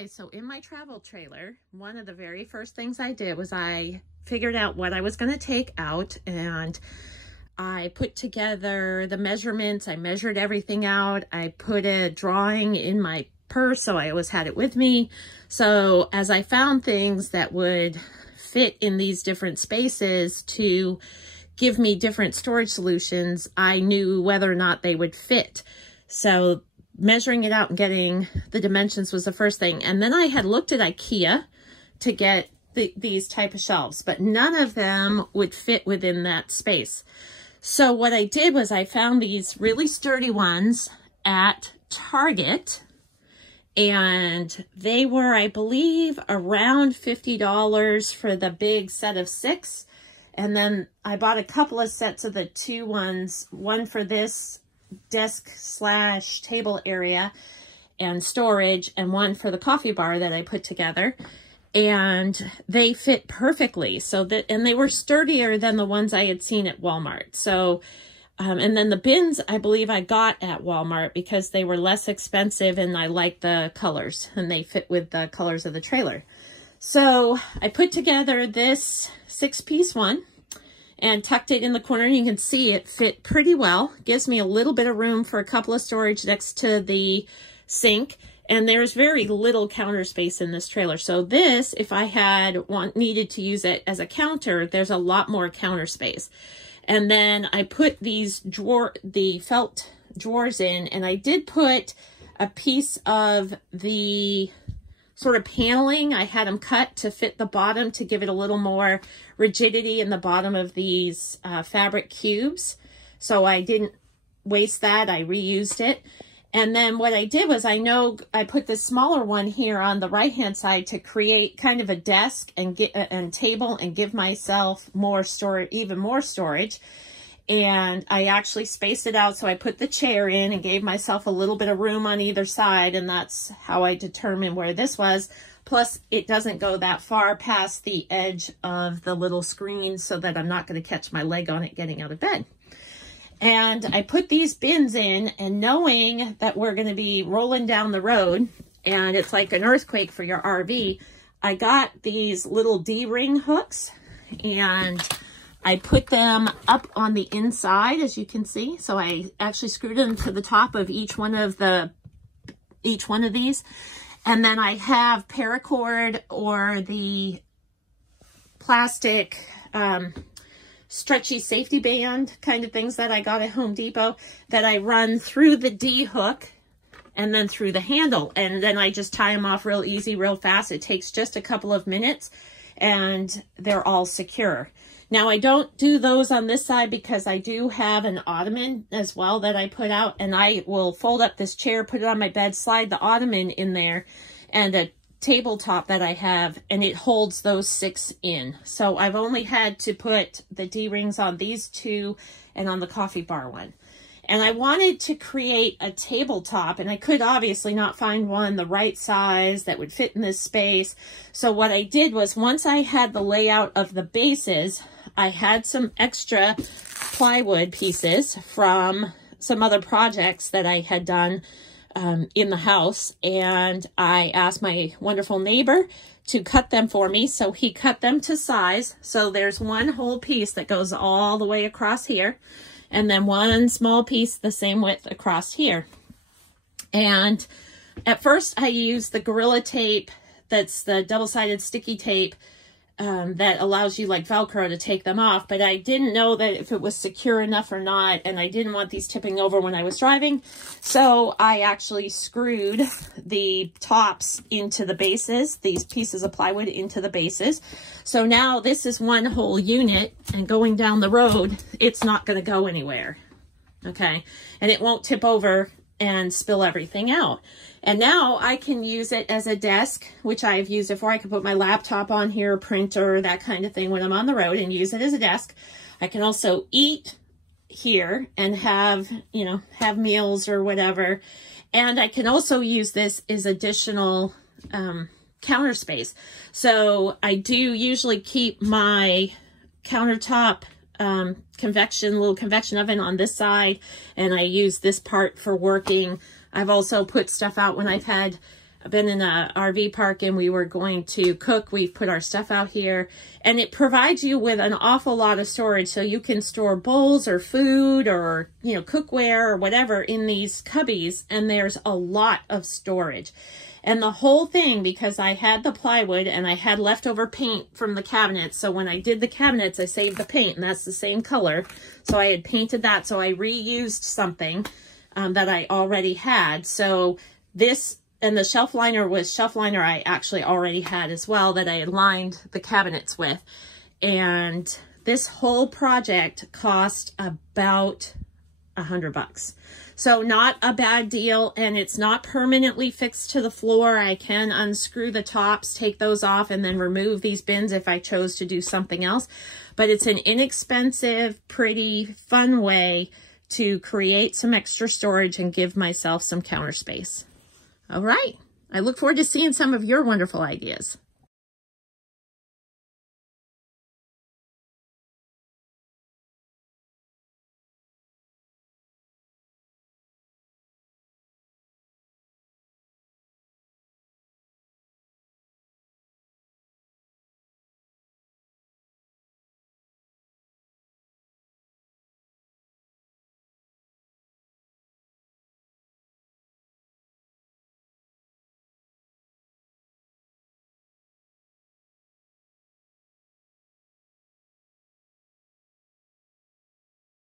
Okay, so in my travel trailer, one of the very first things I did was I figured out what I was going to take out, and I put together the measurements. I measured everything out. I put a drawing in my purse, so I always had it with me. So as I found things that would fit in these different spaces to give me different storage solutions, I knew whether or not they would fit. So measuring it out and getting the dimensions was the first thing. And then I had looked at IKEA to get these type of shelves, but none of them would fit within that space. So what I did was I found these really sturdy ones at Target, and they were, I believe, around $50 for the big set of 6. And then I bought a couple of sets of the 2 ones, one for this desk/table area and storage, and one for the coffee bar that I put together, and they fit perfectly. So that, and they were sturdier than the ones I had seen at Walmart. So and then the bins I believe I got at Walmart because they were less expensive and I liked the colors and they fit with the colors of the trailer. So I put together this 6-piece one and tucked it in the corner. You can see it fit pretty well. Gives me a little bit of room for a couple of storage next to the sink. And there's very little counter space in this trailer. So this, if I had needed to use it as a counter, there's a lot more counter space. And then I put these the felt drawers in, and I did put a piece of the sort of paneling. I had them cut to fit the bottom to give it a little more rigidity in the bottom of these fabric cubes. So I didn't waste that. I reused it. And then what I did was I put this smaller one here on the right-hand side to create kind of a desk and table and give myself more storage, even more storage. And I actually spaced it out. So I put the chair in and gave myself a little bit of room on either side. And that's how I determined where this was. Plus, it doesn't go that far past the edge of the little screen so that I'm not going to catch my leg on it getting out of bed. And I put these bins in, and knowing that we're going to be rolling down the road and it's like an earthquake for your RV, I got these little D-ring hooks and I put them up on the inside, as you can see. So I actually screwed them to the top of each one of these. And then I have paracord or the plastic stretchy safety band kind of things that I got at Home Depot that I run through the D hook and then through the handle. And then I just tie them off real easy, real fast. It takes just a couple of minutes and they're all secure. Now I don't do those on this side because I do have an ottoman as well that I put out, and I will fold up this chair, put it on my bed, slide the ottoman in there, and a tabletop that I have, and it holds those 6 in. So I've only had to put the D-rings on these 2 and on the coffee bar one. And I wanted to create a tabletop, and I could obviously not find one the right size that would fit in this space. So what I did was, once I had the layout of the bases, I had some extra plywood pieces from some other projects that I had done in the house, and I asked my wonderful neighbor to cut them for me. So he cut them to size. So there's one whole piece that goes all the way across here, and then one small piece the same width across here. And at first I used the Gorilla Tape, that's the double-sided sticky tape that allows you, like Velcro, to take them off, but I didn't know that if it was secure enough or not, and I didn't want these tipping over when I was driving. So I actually screwed the tops into the bases, these pieces of plywood into the bases. So now this is one whole unit, and going down the road, it's not going to go anywhere. Okay, and it won't tip over and spill everything out. And now I can use it as a desk, which I've used before. I can put my laptop on here, printer, that kind of thing when I'm on the road, and use it as a desk. I can also eat here and have meals or whatever. And I can also use this as additional counter space. So I do usually keep my countertop little convection oven on this side, and I use this part for working. I've also put stuff out when I've had I've been in a RV park and we were going to cook. We've put our stuff out here, and it provides you with an awful lot of storage, so you can store bowls or food or, you know, cookware or whatever in these cubbies, and there's a lot of storage. And the whole thing, because I had the plywood and I had leftover paint from the cabinets, so when I did the cabinets, I saved the paint, and that's the same color. So I had painted that, so I reused something that I already had. So this, and the shelf liner was shelf liner I actually already had as well, that I had lined the cabinets with. And this whole project cost about $100. So not a bad deal, and it's not permanently fixed to the floor. I can unscrew the tops, take those off, and then remove these bins if I chose to do something else. But it's an inexpensive, pretty, fun way to create some extra storage and give myself some counter space. All right. I look forward to seeing some of your wonderful ideas.